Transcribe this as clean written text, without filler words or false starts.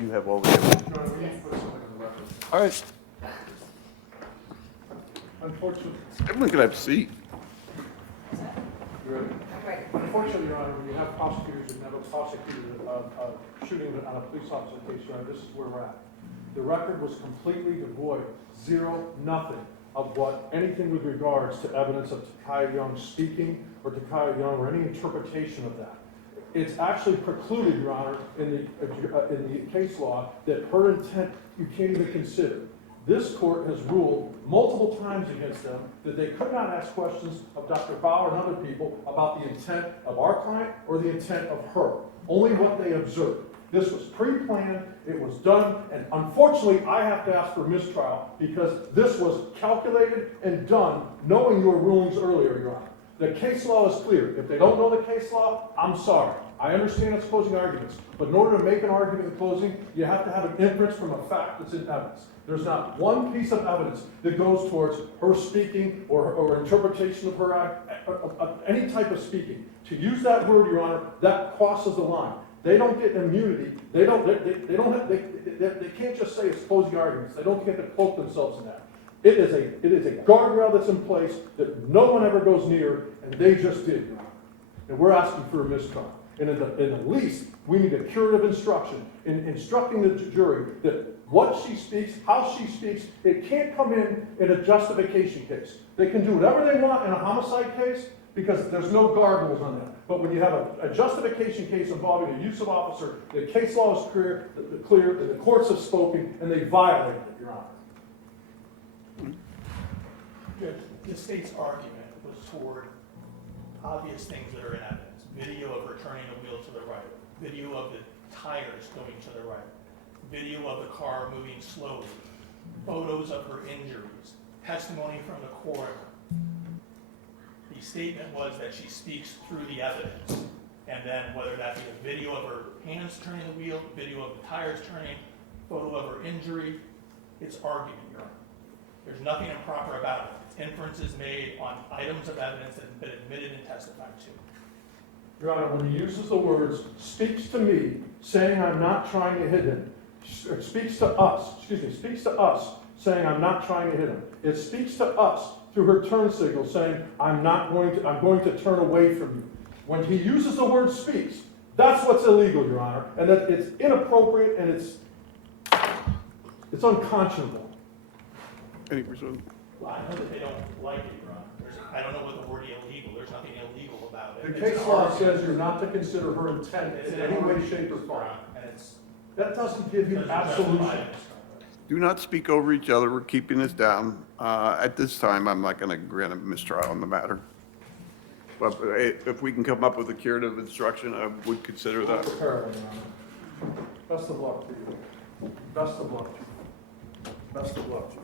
you have all the evidence. Your Honor, we need to put something on the record. All right, Unfortunately, everyone can have a seat. you ready? Unfortunately, Your Honor, when you have prosecutors who never prosecuted a shooting on a police officer case, Your Honor, this is where we're at. The record was completely devoid, zero, nothing of what anything with regards to evidence of Takaya Young speaking or Takaya Young or any interpretation of that. It's actually precluded, Your Honor, in the case law that her intent you can't even consider. This court has ruled multiple times against them that they could not ask questions of Dr. Bauer and other people about the intent of our client or the intent of her, only what they observed. This was pre-planned, it was done, and unfortunately, I have to ask for mistrial because this was calculated and done knowing your rulings earlier, Your Honor. The case law is clear. If they don't know the case law, I'm sorry. I understand it's closing arguments, but in order to make an argument in closing, you have to have an inference from a fact that's in evidence. There's not one piece of evidence that goes towards her speaking or interpretation of her act, any type of speaking. To use that word, Your Honor, that crosses the line. They don't get immunity. They can't just say it's closing arguments. They don't get to cloak themselves in that. It is a guardrail that's in place that no one ever goes near, and they just did, Your Honor. And we're asking for a mistrial. And in the least, we need a curative instruction in instructing the jury that what she speaks, how she speaks, it can't come in a justification case. They can do whatever they want in a homicide case because there's no guardrails on that. But when you have a justification case involving a use of officer, the case law is clear, and the courts have spoken, and they violated it, Your Honor. Judge, the state's argument was toward obvious things that are in evidence. Video of her turning the wheel to the right, video of the tires going to the right, video of the car moving slowly, photos of her injuries, testimony from the coroner. The statement was that she speaks through the evidence, and then whether that be a video of her hands turning the wheel, video of the tires turning, photo of her injury, it's argument, Your Honor. There's nothing improper about it. It's inferences made on items of evidence that have been admitted and testified to. Your Honor, when he uses the words, speaks to me, saying I'm not trying to hit him, speaks to us, saying I'm not trying to hit him. It speaks to us through her turn signal, saying I'm going to turn away from you. When he uses the word speaks, that's what's illegal, Your Honor, and that it's inappropriate and it's unconscionable. Any reason? Well, I know that they don't like it, Your Honor. I don't know what the word illegal, there's nothing illegal about it. The case law says you're not to consider her intent in any way, shape, or form. That doesn't give you absolution. Do not speak over each other. We're keeping this down. At this time, I'm not going to grant a mistrial on the matter. But if we can come up with a curative instruction, I would consider that. Terrible, Your Honor. Best of luck to you. Best of luck to you. Best of luck to you.